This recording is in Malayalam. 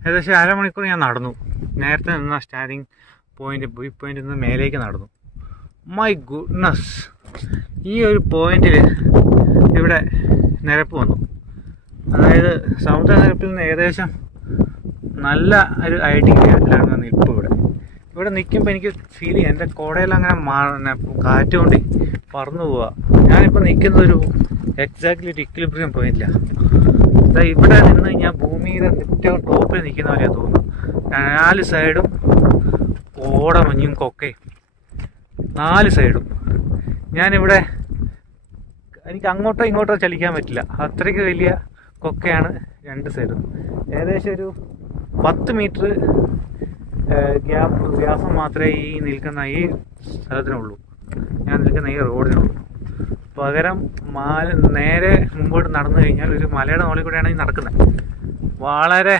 ഏകദേശം അരമണിക്കൂർ ഞാൻ നടന്നു. നേരത്തെ നിന്ന സ്റ്റാർട്ടിങ് പോയിന്റിൽ നിന്ന് മേലേക്ക് നടന്നു. മൈ ഗുഡ്നസ്, ഈ ഒരു പോയിന്റിൽ ഇവിടെ നിരപ്പ് വന്നു. അതായത് സമുദ്രനിരപ്പിൽ നിന്ന് ഏകദേശം നല്ല ഒരു ഐഡിയയിലാണ് നിൽപ്പ്. ഇവിടെ നിൽക്കുമ്പോൾ എനിക്ക് ഫീൽ ചെയ്യാം എൻ്റെ കുടയെല്ലാം അങ്ങനെ കാറ്റ് കൊണ്ട് പറന്നു പോവുക. ഞാനിപ്പോൾ നിൽക്കുന്നതൊരു എക്സാക്ട്ലി ഒരു ഇക്വിലിബ്രിയം പോയിന്റില്ല. ഇവിടെ നിന്ന് ഞാൻ ഭൂമിയുടെ ഏറ്റവും ടോപ്പിൽ നിൽക്കുന്ന പോലെയാണ് തോന്നുന്നു. 4 സൈഡും കോടമഞ്ഞും കൊക്കയും, 4 സൈഡും. ഞാനിവിടെ എനിക്ക് അങ്ങോട്ടോ ഇങ്ങോട്ടോ ചലിക്കാൻ പറ്റില്ല, അത്രയ്ക്ക് വലിയ കൊക്കയാണ് 2 സൈഡും. ഏകദേശം ഒരു 10 മീറ്റർ വ്യാസം മാത്രമേ ഈ നിൽക്കുന്ന ഈ സ്ഥലത്തിനുള്ളൂ, ഞാൻ നിൽക്കുന്ന ഈ റോഡിനുള്ളൂ. പകരം നേരെ മുമ്പോട്ട് നടന്നു കഴിഞ്ഞാൽ ഒരു മലയുടെ മുകളിൽ കൂടെയാണ് ഈ നടക്കുന്നത്. വളരെ